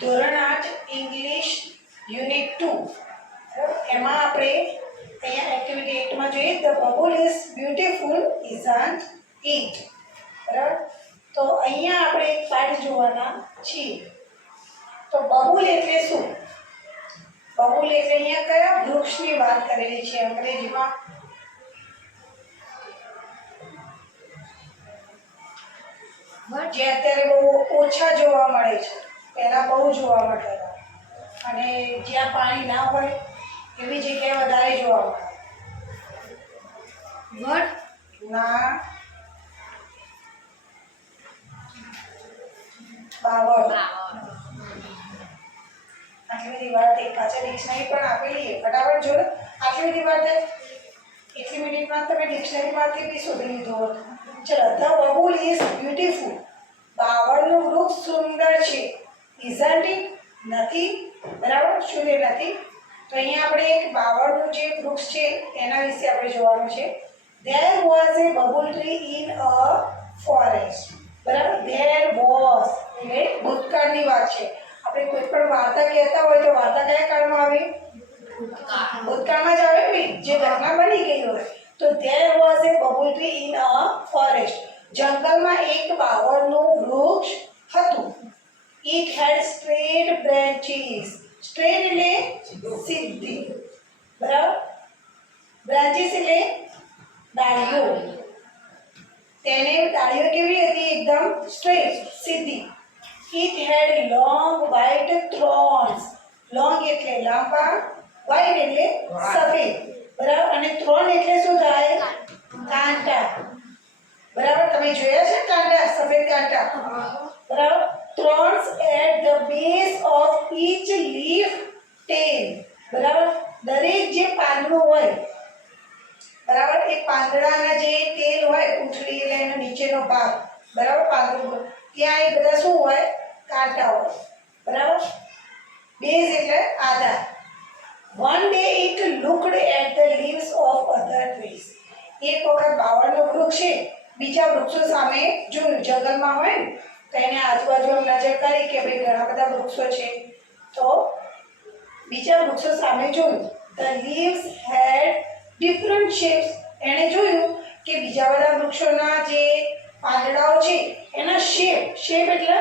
ધોરણ 8 English unit 2 એમાં આપણે અહીંયા એક્ટિવિટી 8 માં જોઈએ the bubble is beautiful isn't it. બરાબર, તો અહીંયા આપણે એક પાઠ જોવાના છીએ. તો બબુલ એટલે શું? બબુલ એટલે અહીંયા કયા વૃક્ષની વાત કરેલી છે અંગ્રેજીમાં? જે અત્યારે બહુ ઓછા જોવા મળે છે, પહેલા બહુ જોવા મળતા હતા, અને જ્યાં પાણી ના હોય એવી જગ્યાએ વધારે જોવા મળે. વડ ના બાવળ. આટલી બધી વાત એક પાછળ ડિક્શનરી પણ આપેલી છે, ફટાફટ જોડો. આટલી બધી વાત એટલી મિનિટમાં તમે ડિક્શનરીમાંથી બી શોધી લીધું હોત. ચલો, ધ બબુલ ઇઝ બ્યુટીફુલ. બાવળનું વૃક્ષ સુંદર છે. Isn't it? નથી. બરાબર, શું એ નથી? તો અહીંયા આપણે એક બાવળનું જે વૃક્ષ છે એના વિશે આપણે જોવાનું છે. There was a bubble tree in a forest. બરાબર, there was એટલે ભૂતકાળની વાત છે. આપણે કોઈ પણ વાર્તા કહેતા હોય તો વાર્તા કયા કાળમાં આવે? ભૂતકાળમાં જ આવે ને, જે ઘટના બની ગઈ હોય. તો there was a bubble tree in a forest. જંગલમાં એક બાવળનું વૃક્ષ હતું. It had straight branches. Straight એટલે સીધી. બરાબર, branches એટલે ડાળીઓ. તેને ડાળીઓ કેવી હતી? એકદમ સ્ટ્રેટ, સીધી. It had long white thorns. Long એટલે લાંબા, white એટલે સફેદ. બરાબર, અને thorn એટલે શું થાય? કાંટા. બરાબર, તમે જોયા છે કાંટા, સફેદ કાંટા? બરાબર, thorns at the base of each leaf tail. બરાબર, દરેક જે પાંદડું હોય, બરાબર, એ પાંદડાના જે તેલ હોય, પૂંછડી એટલે એનો નીચેનો ભાગ, બરાબર, પાંદડું, ત્યાં એ બધા શું હોય? કાંટા હોય. બરાબર, બેઝ એટલે આધાર. One day it looked at the leaves of other trees. એક વખત બાવળનું વૃક્ષ છે બીજા વૃક્ષો સામે જોયું. જંગલમાં હોય ને તો એને આજુબાજુ નજર કરી કે ભાઈ ઘણા બધા વૃક્ષો છે, તો બીજા વૃક્ષો સામે જોયું. The leaves had different shapes. એણે જોયું કે બીજા બધા વૃક્ષોના જે પાંદડાઓ છે એના શેપ એટલે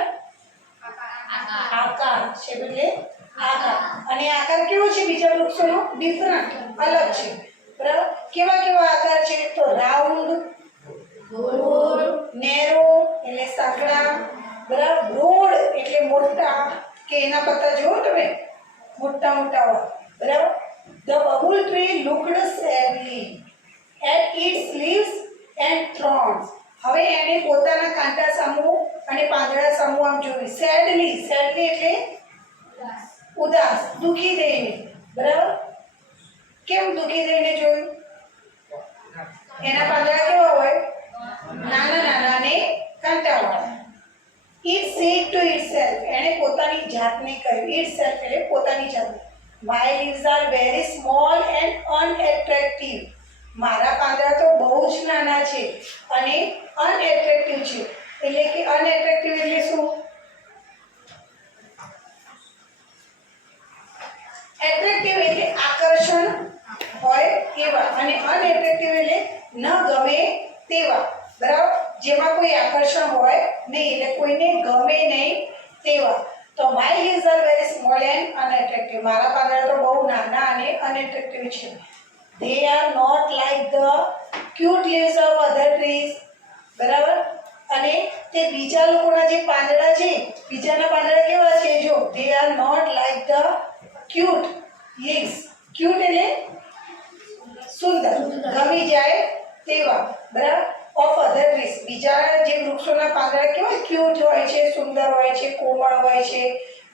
આકાર. શેપ એટલે આકાર. અને આકાર કેવો છે બીજા વૃક્ષોનો? ડિફરન્ટ, અલગ છે. બરાબર, કેવા કેવા આકાર છે? તો રાઉન્ડ, ગોળ, નેરો એટલે સાંકડા, બરાબર, બ્રોડ એટલે મોટા, કે એના પત્તા જુઓ તમે મોટા મોટા હોય. બરાબર, the bubble tree looked sadly at its leaves and thorns. હવે એને પોતાના કાંટા સામું અને પાંદડા સામું આમ જોયું. સેડલી એટલે ઉદાસ, દુખી થઈને. બરાબર, કેમ દુખી થઈને જોયું? એના પાંદડા કેવા હોય? નાના નાના અને કાંટાવાળા. It said to itself. એણે પોતાની જાતને કહ્યું. Itself એટલે પોતાની જાતને. My leaves are very small and unattractive. મારા પાંદડા તો બહુ જ નાના છે અને અનએટ્રેક્ટિવ છે. એટલે કે અનએટ્રેક્ટિવ એટલે શું? એટ્રેક્ટિવ એટલે આકર્ષણ હોય એવા, અને અનએટ્રેક્ટિવ એટલે ન ગમે તેવા. બરાબર, જેમાં કોઈ આકર્ષણ હોય નહીં, એટલે કોઈને ગમે નહીં તેવા. તો my leaves are very small and unattractive. મારા પાંદડા તો બહુ નાના અને અનએટ્રેક્ટિવ છે. They are not like the cute leaves of other trees. બરાબર, અને તે બીજા લોકોના જે પાંદડા છે, બીજાના પાંદડા કેવા છે? જો, they are not like the cute leaves. Cute એટલે સુંદર, ગમી જાય તેવા. બરાબર, of other trees. બીજા જે વૃક્ષોના પાંદડા કેવા ક્યુટ હોય છે, સુંદર હોય છે, કોમળ હોય છે.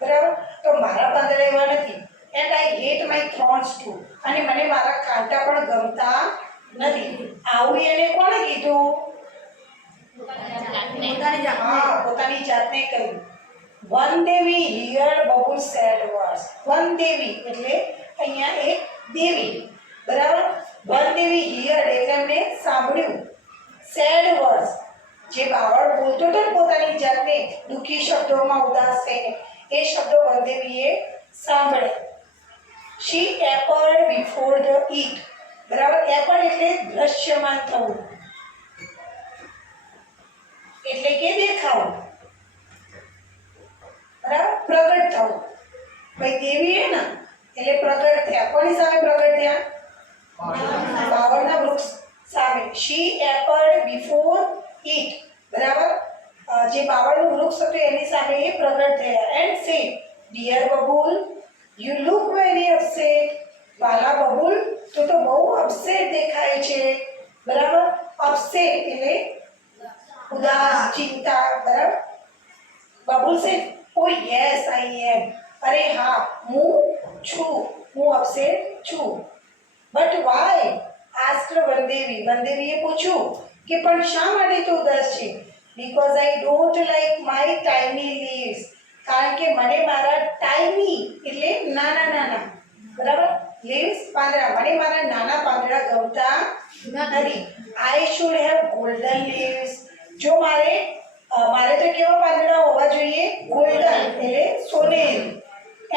બરાબર, તો મારા પાંદડા એવા નથી. And I hate my thorns too. અને મને મારા કાંટા પણ ગમતા નથી. આવું એને કોણે કીધું? પોતાની જાતને કહ્યું. One day we heard bubble sad words. One day we એટલે અહીંયા એક દેવી. બરાબર, one day we heard એટલે એમને સાંભળ્યું. સેડ વર્ડ્સ, જે બાવળ બોલતો હતો પોતાની જાતને દુઃખી શબ્દોમાં ઉદાસ થઈને, એ શબ્દો વનદેવીએ સાંભળ્યા. શી એપર્ડ બિફોર ધ ઈટ. બરાબર, એપર્ડ એટલે દ્રશ્યમાન થવું, એટલે કે દેખાવું, બરાબર, પ્રગટ થવું. ભાઈ દેવી હે ને એટલે પ્રગટ થયા. કોની સામે પ્રગટ થયા? બાવળના વૃક્ષ સામે. શી એપર્ડ બિફોર ઈટ. બરાબર, જે બાવળનું વૃક્ષ હતું એની સામે એ પ્રગટ થયા. And say, dear Babul, you look very upset. વાલા બબુલ, તું તો બહુ અપસેટ દેખાય છે. બરાબર, અપસેટ એટલે ઉદાસ, ચિંતા. બરાબર, બબુલ સે, ઓ યસ આઈ એમ. અરે હા, હું છું, હું અપસેટ છું. But Y? આસ્ક્ડ વનદેવી. વનદેવીએ પૂછ્યું કે પણ શા માટે તું ઉદાસ છે? Because I don't like my tiny leaves. કારણ કે મને મારા ટાઇની એટલે નાના નાના, બરાબર, લીવ્સ પાંદડા, મને મારા નાના પાંદડા ગમતા નથી. I should have golden leaves. જો મારે તો કેવા પાંદડા હોવા જોઈએ? ગોલ્ડન એટલે સોનેરી.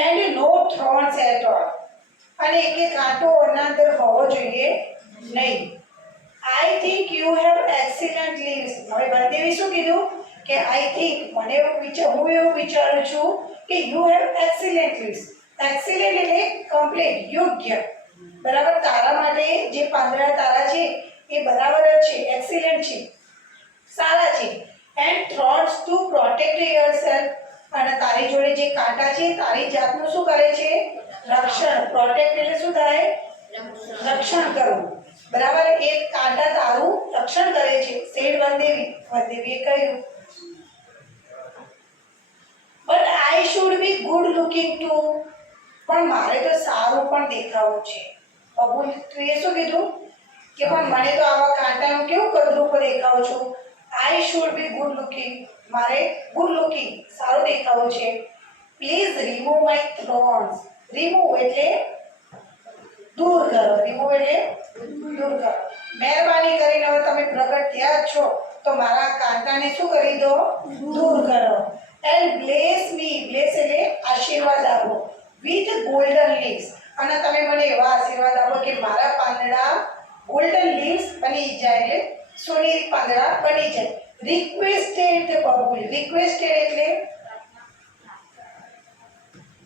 And no thorns at all. અને એક કાંટો એના અંદર હોવો જોઈએ નહીં. I think you have excellent leaves. હવે વનદેવી શું કીધું કે આઈ થિંક, હું એવું વિચારું છું કે you have excellent leaves. Excellent એટલે કમ્પ્લીટ, યોગ્ય. બરાબર, તારા માટે જે પાંદડા તારા છે એ બરાબર જ છે, એક્સિલન્ટ છે, સારા છે. And thrones to protect yourself. અને તારી જોડે જે કાંટા છે તારી જાતનું શું કરે છે? રક્ષણ. પ્રોટેક્ટ એટલે શું થાય? રક્ષણ કરવું. બરાબર, એક કાંટા તારું રક્ષણ કરે છે. સેડ વનદેવી. વનદેવીએ કહ્યું, but I should be good looking to. પણ મારે તો સારું પણ દેખાવું છે. બબુલ, તું એ શું કીધું કે પણ મને તો આવા કાંટાનું કેવું કદરૂપ દેખાવું છું. I should be good looking. મારે ગુડ લુકિંગ, સારું દેખાવું છે. Please remove my thrones. Remove એટલે દૂર કરો. રિમૂવ એટલે દૂર કરો. મહેરબાની કરીને હવે તમે પ્રગટ થયા જ છો તો મારા કાંટાને શું કરી દો? દૂર કરો. And bless me. બ્લેસ એટલે આશીર્વાદ આપો. With golden leaves. અને તમે મને એવા આશીર્વાદ આપો કે મારા પાંદડા ગોલ્ડન લીવ્સ બની જાય, એટલે સોનેરી પાંદડા બની જાય. રિક્વેસ્ટેડ બબુલ. રિક્વેસ્ટેડ એટલે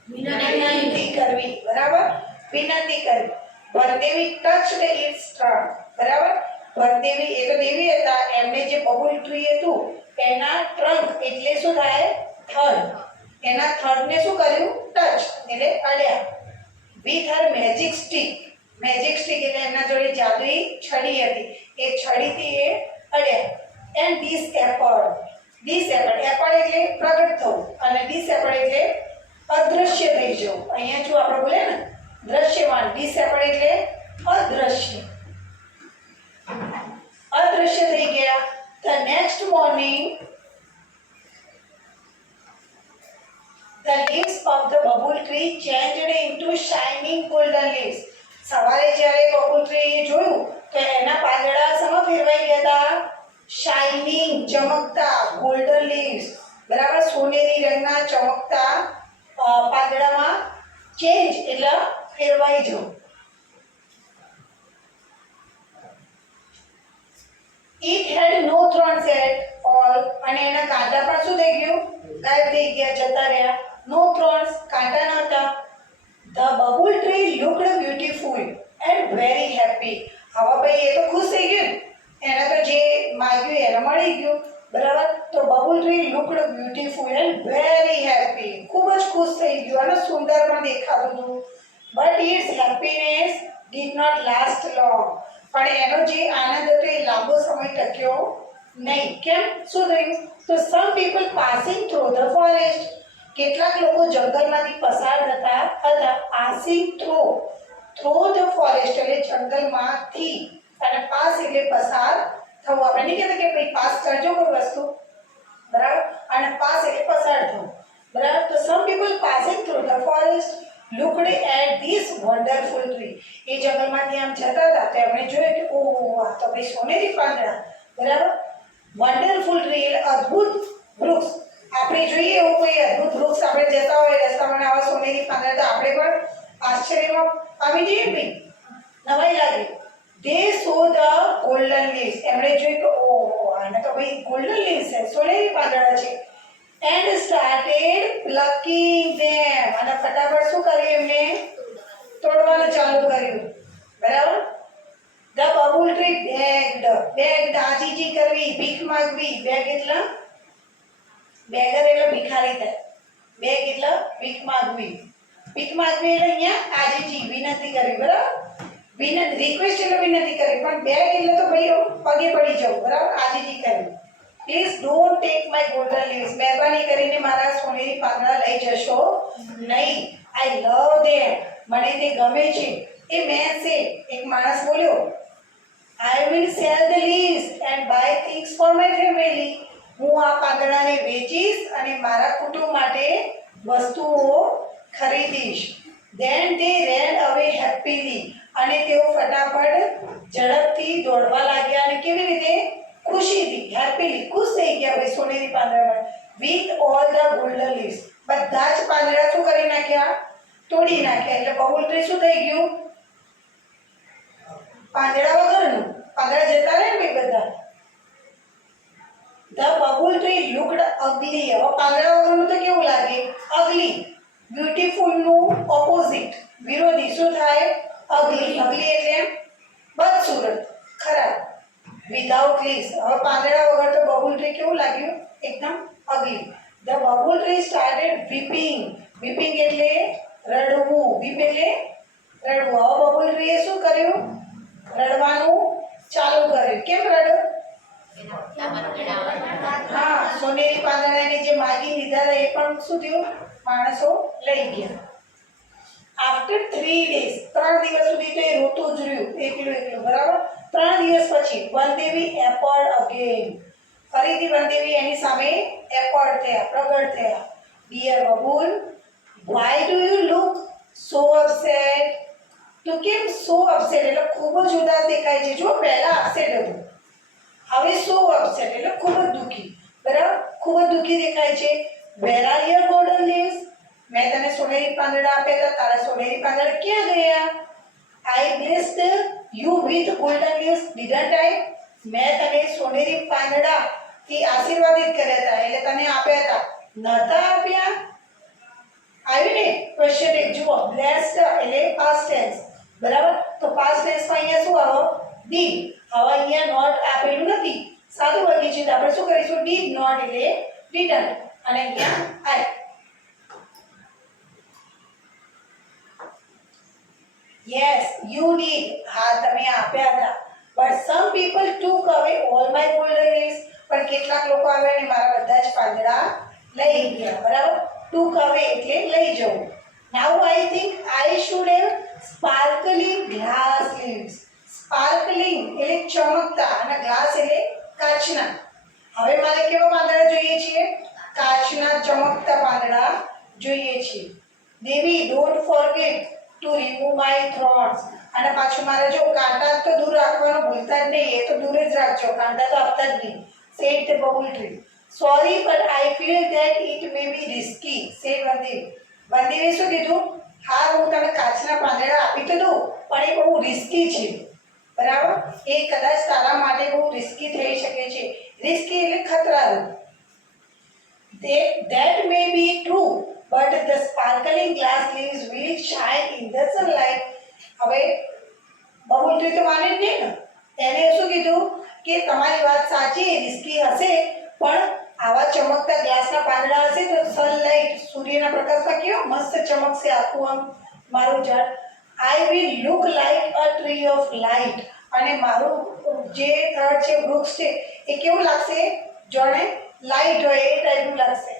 વિનંતી કરવી. બરાબર, વિનંતી કરવી. વનદેવી ટચ્ડ ઇટ્સ ટ્રંક. બરાબર, વનદેવી એ તો દેવી હતા, એમને જે બબુલ ટ્રી હતું એના ટ્રંક એટલે શું થાય? થડ. એના થડને શું કર્યું? ટચ એટલે અડ્યા. With her magic stick. Magic stick એટલે એમના જોડે જાદુઈ છડી હતી, એ છડીથી એ અડ્યા. And this appeared. This appeared. Appeared એટલે પ્રગટ થવું અને ધીસ એપર્ડ એટલે અદ્રશ્ય થઈ જવું. અહીંયા જો આપણે બોલે ને દ્રશ્યમાન, ધીસ એપર્ડ એટલે અદ્રશ્ય. અદ્રશ્ય થઈ ગયા. The next morning the leaves of the bubble tree changed into shining golden leaves. સવારે જ્યારે બબુલ ટ્રી જોયું તો એના પાંદડા શેમાં ફેરવાઈ ગયા હતા? શાઇનિંગ, ચમકતા, ગોલ્ડન લીવ્સ. બરાબર, સોનેરી રંગના ચમકતા પાંદડામાં ચેન્જ એટલે ફેરવાઈ જવું. It had no thorns at all. અને એના કાંટા પણ શું થઈ ગયું? ગાયબ થઈ ગયા, જતા રહ્યા. No thorns, કાંટા નહોતા. The bubble tree looked beautiful and very happy. હવે ભાઈ એ તો ખુશ થઈ ગયું, એને તો જે માંગ્યું એને મળી ગયું. બરાબર, તો babul tree looked beautiful and very happy. ખૂબ જ ખુશ થઈ ગયું અને સુંદર પણ દેખાતું હતું. But its happiness did not last long. પણ એનો જે આનંદ હતો એ લાંબો સમય ટક્યો નહીં. કેમ? શું થયું? તો some people passing through the forest. કેટલાક લોકો જંગલમાંથી પસાર થતા હતા. પાસિંગ થ્રુ ધ ફોરેસ્ટ એટલે જંગલમાંથી, અને પાસ એટલે પસાર થવું. આપણે નહીં કહેતા કે ભાઈ પાસ કરજો કોઈ વસ્તુ, બરાબર, અને પાસ એટલે પસાર થવું. બરાબર, તો some people passing through the forest looked at this wonderful tree. એ જંગલમાંથી આમ જતા હતા તો એમણે જોયું કે ઓહ, આ તો ભાઈ સોનેરી પાંદડા. બરાબર, વન્ડરફુલ ટ્રી એટલે અદ્ભુત વૃક્ષ. આપણે જોઈએ એવું કોઈ અદ્ભુત વૃક્ષ આપણે જતા હોય રસ્તામાં આવા સોનેરી પાંદડા તો આપણે પણ આશ્ચર્યમાં પામી જઈએ ને, નવાઈ લાગે. They saw the golden leaves. એમણે જોયું કે ઓહો આને તો ભાઈ golden leaves છે, સોનેરી પાંદડા છે. And started plucking them. અને ફટાફટ શું કર્યું એમને? તોડવાનું ચાલુ કર્યું. બરાબર? The bubble tree begged આજીજી કરવી, ભીખ માંગવી. બેગ એટલે બેગર એટલે ભિખારી થાય. બેગ એટલે ભીખ માંગવી. ભીખ માંગવી એટલે અહીંયા આજીજી વિનંતી કરવી. બરાબર? વિનંતી રિક્વેસ્ટ એટલે વિનંતી કરવી, પણ બેગ એટલે તો ભાઈ પગે પડી જવું. બરાબર? આજીજી કરવી. Please don't take my golden leaves. મહેરબાની કરીને મારા સોનેરી પાંદડા લઈ જશો નહીં. આઈ લવ ધેમ. મને તે ગમે છે. એ મેન છે એક માણસ બોલ્યો, I will sell the leaves and buy things for my family. હું આ પાંદડાને વેચીશ અને મારા કુટુંબ માટે વસ્તુઓ ખરીદીશ. ધેન ધે રેન અવે હેપીલી. અને તેઓ ફટાફટ ઝડપથી દોડવા લાગ્યા અને કેવી રીતે? ખુશીથી, હેપીલી, ખુશ થઈ ગયા ભાઈ સોનેરી પાંદડામાં. With all the golden leaves. બધા જ પાંદડા શું કરી નાખ્યા? તોડી નાખ્યા. એટલે બબુલ ટ્રી શું થઈ ગયું? પાંદડા વગરનું. પાંદડા જતા રહે ને બધા. The babul tree લુક્ડ અગલી. હવે પાંદડા વગરનું તો કેવું લાગે? અગલી. બ્યુટીફુલ નું ઓપોઝિટ, વિરોધી શું થાય? અગલી. અગલી એટલે બદસુરત, ખરાબ. Without leaves. હવે પાંદડા વગર તો બબુલ ટ્રી કેવું લાગ્યું? એકદમ ugly. The babul tree started weeping. Weeping એટલે રડવું. વીપ એટલે રડવું. હવે બબુલ ટ્રીએ શું કર્યું? રડવાનું ચાલુ કર્યું. કેમ રડ્યું? હા, સોનેરી પાંદડાને જે માગી લીધા હતા એ પણ શું થયું? માણસો લઈ ગયા. આફ્ટર 3 days, 3 દિવસ સુધી તો એ રોતું જ રહ્યું એકલું એકલું. બરાબર? 3 દિવસ પછી વનદેવી એપર્ડ અગેન. ફરીથી વનદેવી એની સામે એપર્ડ થયા, પ્રગટ થયા. Dear Babul, why do you look so upset? તો કેમ સો અપસેટ? એટલે ખૂબ જ ઉદાસ દેખાય છે. જો પહેલા અપસેટ હતું, હવે સો અપસેટ એટલે ખૂબ જ દુઃખી. બરાબર? ખૂબ જ દુઃખી દેખાય છે. Where are your golden leaves? મેં તને સોનેરી પાંદડા આપ્યા હતા, તારા સોનેરી પાંદડા ક્યાં ગયા? I blessed you with golden leaves didn't I? મેં તને સોનેરી પાંદડા થી આશીર્વાદિત કર્યા હતા, એટલે તને આપ્યા હતા, નતા આપ્યા? આવ્યું ને ક્વેશ્ચન એક જુઓ. બ્લેસ્ડ એટલે પાસ્ટ ટેન્સ. બરાબર? તો પાસ્ટ ટેન્સમાં અહીંયા શું આવે? ડીડ. હવે અહીંયા નોટ આપેલું નથી, સાદું વાક્ય છે, તો આપણે શું કરીશું? ડીડ નોટ એટલે ડિડન્ટ. અને અહીંયા આઈ. Yes, you did. હા, તમે આપ્યા હતા. But some people took away all my golden leaves. પણ કેટલાક લોકો આવ્યા અને મારા બધા જ પાંદડા લઈ ગયા. બરાબર? took away એટલે લઈ જવું. Now I think I should have sparkling glass leaves. Sparkling એટલે ચમકતા અને glass એટલે કાચના. હવે મારે કેવા પાંદડા જોઈએ છે? કાચના ચમકતા પાંદડા જોઈએ છે. દેવી, don't forget to remove my thorns. અને પાછું મારે જો કાંટા તો દૂર રાખવાનું ભૂલતા જ નહીં, એ તો દૂર જ રાખજો, કાંટા તો આપતા જ નહીં. said the bubble tree. Sorry, but I feel that it may be risky, said વનદેવી. વનદેવી શું કીધું? હા, હું તને કાચના પાંદડા આપી તો દઉં, પણ એ બહુ રિસ્કી છે. બરાબર? એ કદાચ તારા માટે બહુ રિસ્કી થઈ શકે છે. રિસ્કી એટલે ખતરારૂપ. That may be true, but the sparkling glass leaves will shine in the sunlight. હવે બબુલ ટ્રી તો માને જ નહીં ને. એને શું કીધું કે તમારી વાત સાચી, રિસ્કી હશે, પણ આવા ચમકતા ગ્લાસના પાંદડા હશે તો સનલાઇટ, સૂર્યના પ્રકાશમાં કેવો મસ્ત ચમકશે આખું આમ મારું ઝાડ. I will look like a tree of light. અને મારું જે ઝાડ છે, વૃક્ષ છે, એ કેવું લાગશે? જાણે લાઇટ હોય એ ટાઈપનું લાગશે.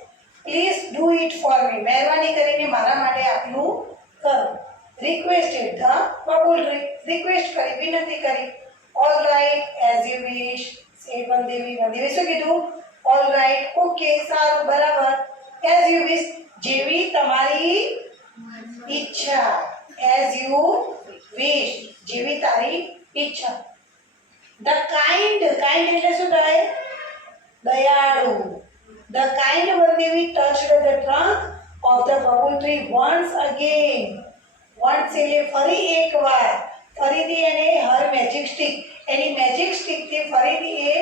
Please do it for me. મહેરબાની કરીને મારા માટે આટલું કરો. Requested the babul tree. Request કરી, વિનંતી કરી. All right, as you wish, said વનદેવી. વનદેવી શું કીધું? ઓલ રાઈટ, ઓકે, સારું, બરાબર. એઝ યુ વિશ, જેવી તમારી ઈચ્છા. એઝ યુ વિશ, જેવી તારી ઈચ્છા. The kind. કાઇન્ડ એટલે શું થાય? દયાળુ. The kind Vandevi touched the trunk of the bubble tree once again. Once એટલે ફરી એકવાર ફરીથી એને હર મેજિક સ્ટિક એની મેજિક સ્ટિકથી ફરીથી એ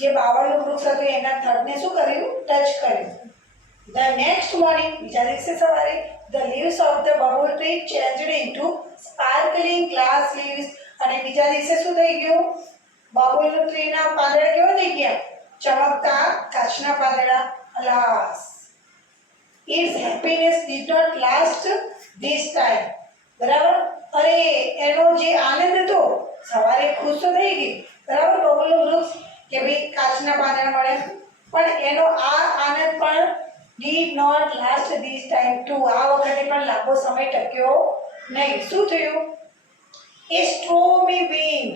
જે બાવળનું વૃક્ષ હતું એના થડને શું કર્યું ટચ કર્યું. The next morning બીજા દિવસે સવારે the leaves of the bubble tree changed into sparkling glass leaves અને બીજા દિવસે શું થઈ ગયું બબલ ટ્રીના પાંદડા કેવા થઈ ગયા ચમકતા કાચના પાંદડા. alas its happiness did not last this time. બરાબર અરે એનો જે આનંદ હતો સવારે ખુશ તો થઈ ગઈ બરાબર બબલનું વૃક્ષ કે ભાઈ કાચના પાંદડા મળે પણ એનો આ આનંદ પણ did not last this time too. આ વખતે પણ લાંબો સમય ટક્યો નહીં. શું થયું એ stormy wind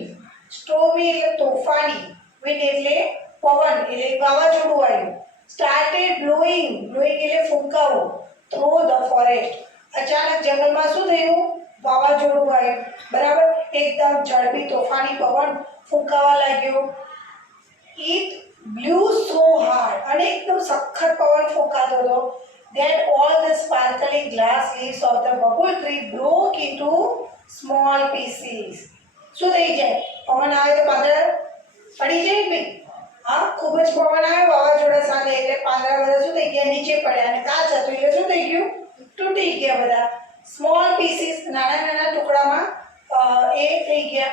stormy એટલે તોફાની wind એટલે પવન એટલે વાવાઝોડું આવ્યું started blowing blowing એટલે ફૂંકાવું through the forest. અચાનક જંગલમાં શું થયું વાવાઝોડું આવ્યું બરાબર એકદમ ઝડપી તોફાની પવન ફૂંકાવા લાગ્યો. it blew so hard અને એકદમ સખત પવન ફૂંકાતો હતો that all the sparkling glass leaves of the bubble tree broke into small pieces. શું થઈ જાય પવન આવે તો પાંદડા પડી જાય ભાઈ હા ખૂબ જ પવન આવે વાવાઝોડા સાથે એટલે પાંદડા બધા શું થઈ ગયા નીચે પડ્યા અને કાચ હતું એટલે શું થઈ ગયું તૂટી ગયા બધા સ્મોલ પીસીસ નાના નાના ટુકડામાં એ થઈ ગયા.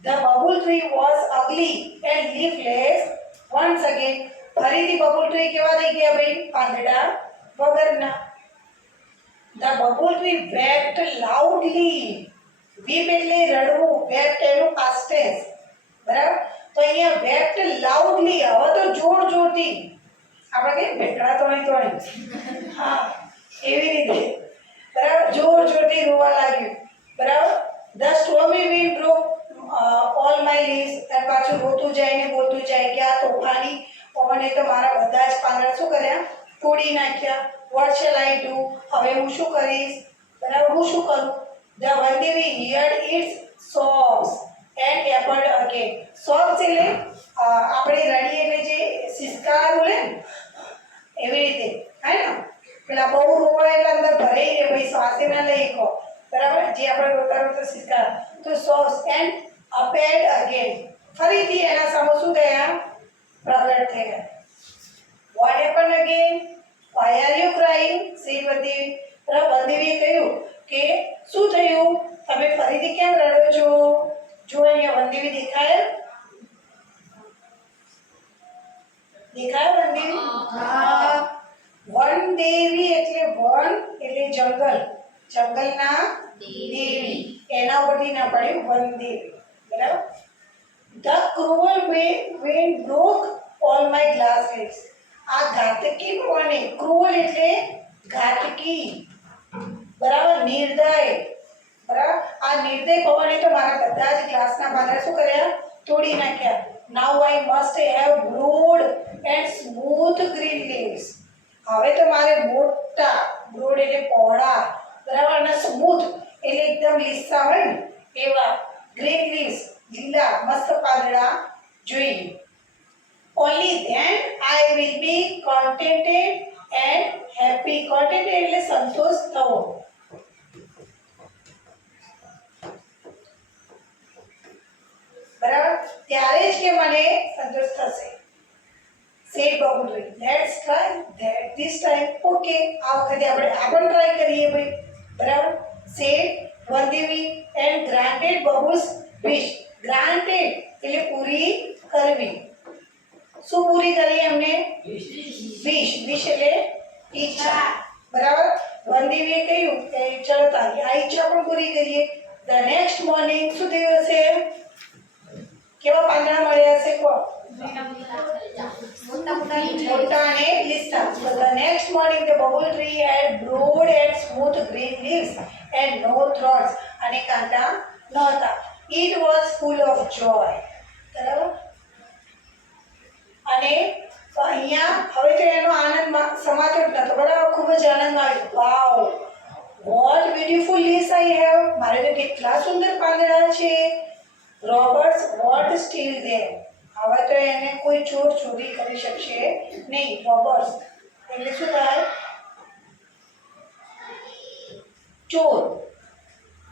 The bubble tree was ugly and leafless once again. ફરીથી bubble tree કેવા થઈ ગયા ભાઈ પાંદડા વગરના. The bubble tree wept loudly. weep એટલે રડવું wept એનું past tense બરાબર તો અહીંયા wept loudly હવે તો જોર જોરથી આપણે કે ભેકડા તોણી તોણી હા એવી રીતે બરાબર જોર જોરથી રોવા લાગ્યું બરાબર. The stormy wind broke all my leaves અને પાછું રોતું જાય ને બોલતું જાય કે આ તોફાની પવને તો મારા બધા જ પાંદડા શું કર્યા તોડી નાખ્યા. what shall I do હવે હું શું કરીશ બરાબર હું શું કરું. The Vandevi heard its sobs and capered again. sobs એટલે આપણે રડીએ એટલે જે સિસકા બોલે ને એવી રીતે હે ને પેલા બહુ રોવાય એટલે અંદર ભરાઈ રહે ભાઈ શ્વાસે ના લઈ કહો બરાબર જે આપણે રોતા રોતા સિસકા તો sobs and appeared again ફરીથી એના સામે શું થયા પ્રગટ થયા. what happened again why are you crying said Vandevi. વનદેવીએ કહ્યું કે શું થયું તમે ફરીથી કેમ રડો છો. જો અહીંયા વનદેવી દેખાય વનદેવી હા વનદેવી એટલે વન એટલે જંગલ જંગલના દેવી એના ઉપરથી ના પડ્યું વનદેવી બરાબર. The cruel wind broke all my glass leaves. આ ઘાતકી પવને ક્રૂઅલ એટલે ઘાતકી બરાબર નિર્દય બરાબર આ નિર્દય પવને તો મારા બધા જ ગ્લાસના પાંદડા શું કર્યા તોડી નાખ્યા. Now I must have broad and smooth green leaves. હવે તો મારે મોટા broad એટલે પહોળા બરાબર અને સ્મૂથ એટલે એકદમ લીસા હોય ને એવા ગ્રીન લીવ્સ લીલા મસ્ત પાંદડા જોઈએ. Only then I will be contented and happy. Contented એટલે સંતોષ થવો બરાબર ત્યારે જ કે મને સંતોષ થશે. said bubble tree. let's try that this time. okay આ વખતે આપણે આ પણ ટ્રાય કરીએ ભાઈ બરાબર. said Vandevi and granted Bubbles wish. granted એટલે પૂરી કરવી શું પૂરી કરી એમને વિશ વિશ એટલે ઈચ્છા બરાબર. વનદેવીએ કહ્યું કે ચલો તારી આ ઈચ્છા પણ પૂરી કરીએ. ધ નેક્સ્ટ મોર્નિંગ શું થયું હશે કેવા પાંદડા મળ્યા હશે કો મોટા અને લીસા. So the next morning the bubble tree had broad and smooth green leaves and no thorns અને કાંટા નહોતા. It was full of joy. બરાબર અને અહીંયા હવે તો એનો આનંદ સમાતો જ નતો બરાબર ખૂબ જ આનંદ આવ્યો. Wow what beautiful leaves I have. મારે તો કેટલા સુંદર પાંદડા છે. રોબર્ટ્સ વોટ સ્ટીલ ધેમ. હવે તો એને કોઈ ચોર ચોરી કરી શકશે નહીં. રોબર્સ એટલે શું થાય? ચોર,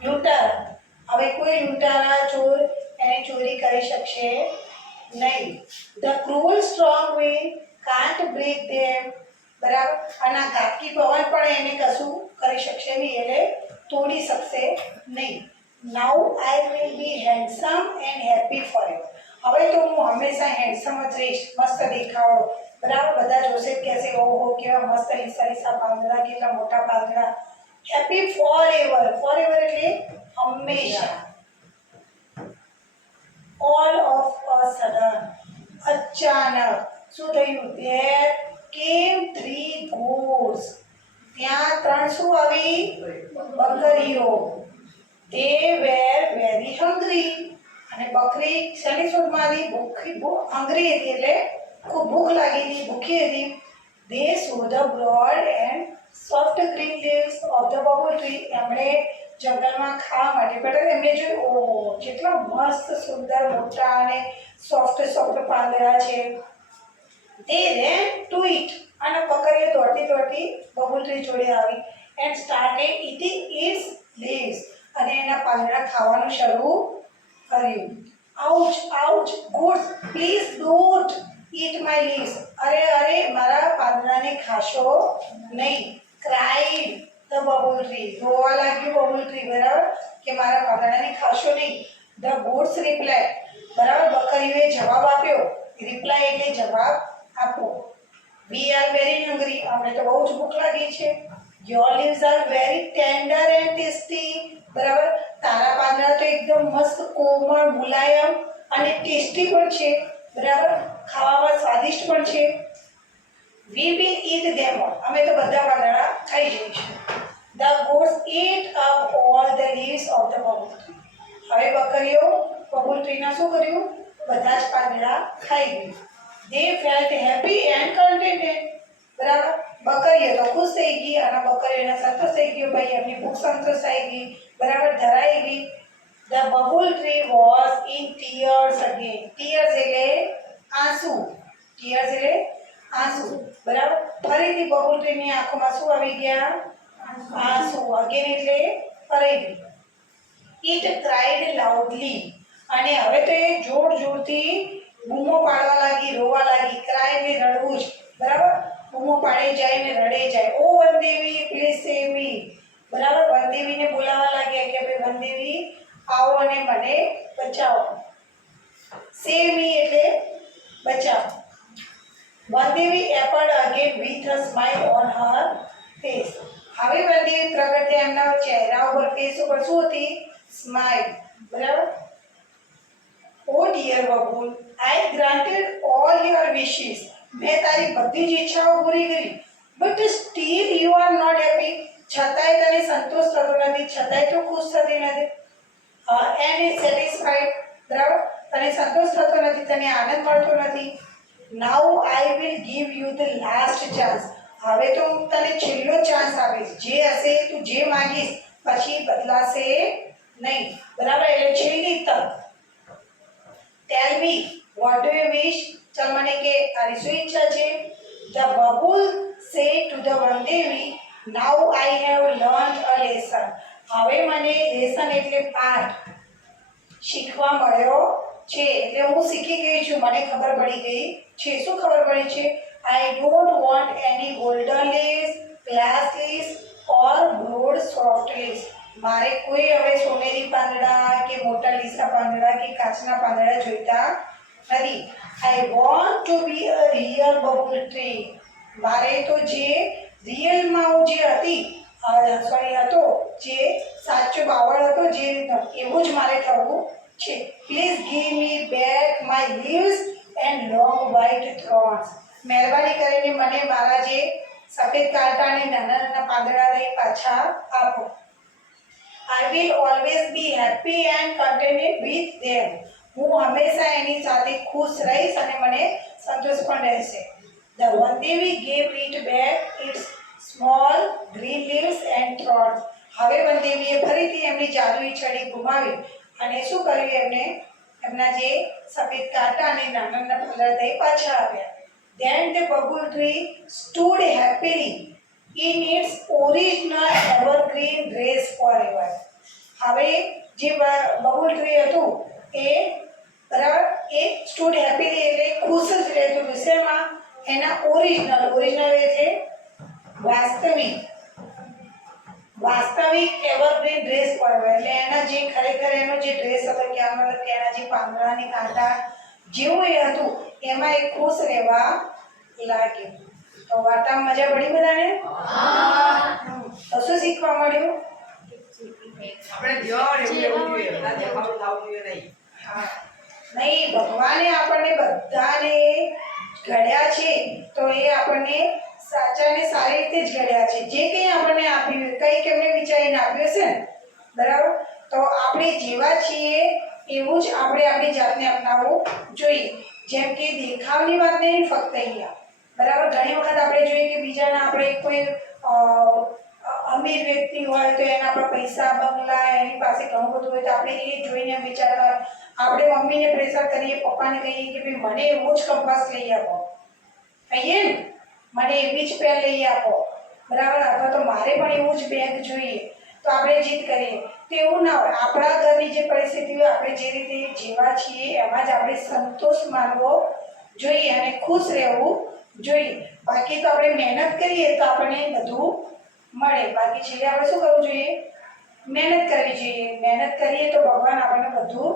લૂંટારા. હવે કોઈ લૂંટારા ચોર એને ચોરી કરી શકશે નહીં. The cruel strong wind can't break them. બરાબર. અને આ ઘાતકી પવન પણ એને કશું કરી શકશે નહીં, એટલે તોડી શકશે નહીં. Now I will be handsome and happy forever. હવે તો હું હંમેશા હેન્ડસમ જ રહીશ, મસ્ત દેખાવો. બરાબર. બધા જોશે કહેશે ઓહો કેવા મસ્ત લીસા લીસા પાંદડા, કેટલા મોટા પાંદડા. Happy forever. ફોરએવર એટલે હંમેશા. ઓલ ઓફ અ સડન, અચાનક શું થયું? ધેર કેમ 3 goats. ત્યાં 3 શું આવી? બકરીઓ. They were very hungry. અને બકરી શેની શોધમાં હતી? હંગ્રી હતી, એટલે ખૂબ ભૂખ લાગી હતી, ભૂખી હતી. They saw the broad and soft green leaves of the bubble tree. એમણે જંગલમાં ખાવા માટે બેઠા. એમણે જોયું ઓહો કેટલા મસ્ત સુંદર મોટા અને સોફ્ટ પાંદડા છે. They ran to it. અને બકરીઓ દોડતી દોડતી બબલ ટ્રી જોડે આવી and started eating its leaves. અને એના પાંદડા ખાવાનું શરૂ કર્યું. Ouch ouch goats, please don't eat my leaves. અરે અરે મારા પાંદડાને ખાશો નહીં. cried the bubble tree. રોવા લાગ્યું બબલ ટ્રી. બરાબર, કે મારા પાંદડાને ખાશો નહીં. the goats replied. બરાબર, બકરીઓએ જવાબ આપ્યો. રિપ્લાય એટલે જવાબ આપો. we are very hungry. અમને તો બહુ જ ભૂખ લાગી છે. your leaves are very tender and tasty. બરાબર, તારા પાંદડા તો એકદમ મસ્ત કોમળ, મુલાયમ અને ટેસ્ટી પણ છે. બરાબર, ખાવામાં સ્વાદિષ્ટ પણ છે. we will eat them all. અમે તો બધા પાંદડા ખાઈ જઈશું. the goats ate up all the leaves of the bubble tree. હવે બકરીઓ બબુલ ટ્રીના શું કર્યું? બધા જ પાંદડા ખાઈ ગઈ. they felt happy and contented. બરાબર, બકરીઓ તો ખુશ થઈ ગઈ અને બકરીઓને સંતોષ થઈ ગયો. ભાઈ એમની ભૂખ સંતોષાઈ ગઈ. બરાબર, ધરાઈ ગઈ. the bubble tree was in tears again. tears એટલે આંસુ. tears એટલે આંસુ. બરાબર, ફરીથી બબુલ ટ્રીની આંખોમાં શું આવી ગયા? આંસુ. again એટલે ફરીથી. it cried loudly. અને હવે તો એ જોર જોરથી બૂમો પાડવા લાગી, રોવા લાગી. ક્રાય એટલે રડવું જ. બરાબર, બૂમો પાડે જાય ને રડે જાય. ઓ વનદેવી પ્લીઝ સેવ મી. બરાબર, વનદેવીને બોલાવવા લાગ્યા કે ભાઈ વનદેવી આવો અને મને બચાવો. સેવ મી એટલે બચાવો. વનદેવી appeared again with a smile on her face. હવે વનદેવી પ્રગટ થયા. એમના ચહેરા ઉપર, ફેસ ઉપર શું હતી? સ્માઇલ. બરાબર. Oh dear babul, I granted all your wishes. મેં તારી બધી જ ઈચ્છાઓ પૂરી કરી. But still you are not happy. છતાંય તને સંતોષ થતો નથી, છતાંય તું ખુશ થતી નથી. And is satisfied. બરાબર, તને સંતોષ થતો નથી, તને આનંદ મળતો નથી. Now I will give you the last chance. હવે તો હું તને છેલ્લો ચાન્સ આપીશ. જે હશે તું જે માંગીશ પછી બદલાશે નહીં. બરાબર, એટલે છેલ્લી તક. Tell me, what do you wish? ચલ મને કે તારી શું ઈચ્છા છે? The bubble said to the Vandevi, now I have learned a lesson. હવે મને લેસન એટલે પાઠ શીખવા મળ્યો છે. એટલે હું શીખી ગઈ છું, મને ખબર પડી ગઈ છે. શું ખબર પડી છે? I don't want any golden leaves, glass leaves or broad soft leaves. મારે કોઈ હવે સોનેરી પાંદડા કે મોટા લીસા પાંદડા કે કાચના પાંદડા જોઈતા નથી. I want to be a real bubble tree. મારે તો જે રિયલમાં હું જે હતી હતો, જે સાચો બાવળ હતો, જે એવું જ મારે થવું છે. Please give me back my leaves and long white thrones. મહેરબાની કરીને મને મારા જે સફેદ કાંટા અને નાના નાના પાંદડા લઈ પાછા આપો. I will always be happy and contented with them. હું હંમેશા એની સાથે ખુશ રહીશ અને મને સંતોષ પણ રહેશે. The Vandevi gave it back its small green leaves and thorns. હવે વનદેવીએ ફરીથી એમની જાદુઈ છડી ઘુમાવી અને શું કર્યું? એમને એમના જે સફેદ કાંટા અને નાના નાના પાંદડા હતા એ પાછા આવ્યા. Then the bubble tree stood happily in its original evergreen dress forever. હવે જે બબુલ ટ્રી હતું એ બરાબર એ સ્ટુડ હેપીલી એટલે ખુશ જ રહેતું હતું. શેમાં? એના ઓરિજિનલ એટલે વાસ્તવિક એવરગ્રીન ડ્રેસ પર એટલે એના જે ખરેખર એનો જે ડ્રેસ હતો કે મતલબ કે એના જે પાંદડા અને કાંટા જેવું એ હતું એમાં એ ખુશ રહેવા લાગ્યું. તો વાર્તામાં મજા પડી બધાને? તો શું શીખવા મળ્યું? આપણે જેવા એવું રહેવું જોઈએ, ના દેખાડું થવું જોઈએ નહીં. હા નહીં, ભગવાને આપણને બધાને ઘડ્યા છે તો એ આપણને સાચા ને સારી રીતે જ ઘડ્યા છે. જે કંઈ આપણને આપ્યું કંઈક એમને વિચારીને આપ્યું છે ને બરાબર, તો આપણે જેવા છીએ એવું જ આપણે આપણી જાતને અપનાવવું જોઈએ. જેમ કે દેખાવની વાત નહીં ફક્ત અહીંયા બરાબર, ઘણી વખત આપણે જોઈએ કે બીજાના આપણે કોઈ અમીર વ્યક્તિ હોય તો એના પર પૈસા બંગલા એની પાસે ઘણું બધું હોય તો આપણે એ જોઈને વિચારતા હોય. આપણે મમ્મીને પ્રેશર કરીએ, પપ્પાને કહીએ કે ભાઈ મને એવો જ કંપાસ લઈ આપો, કહીએ ને મને એવી જ પેન લઈ આપો બરાબર, અથવા તો મારે પણ એવું જ બેગ જોઈએ, તો આપણે જીદ કરીએ. તો એવું ના હોય. આપણા ઘરની જે પરિસ્થિતિ હોય આપણે જે રીતે જેવા છીએ એમાં જ આપણે સંતોષ માનવો જોઈએ અને ખુશ રહેવું જોઈએ. બાકી તો આપણે મહેનત કરીએ તો આપણને બધું મળે. બાકી છેલ્લે આપણે શું કરવું જોઈએ? મહેનત કરવી જોઈએ. મહેનત કરીએ તો ભગવાન આપણને બધું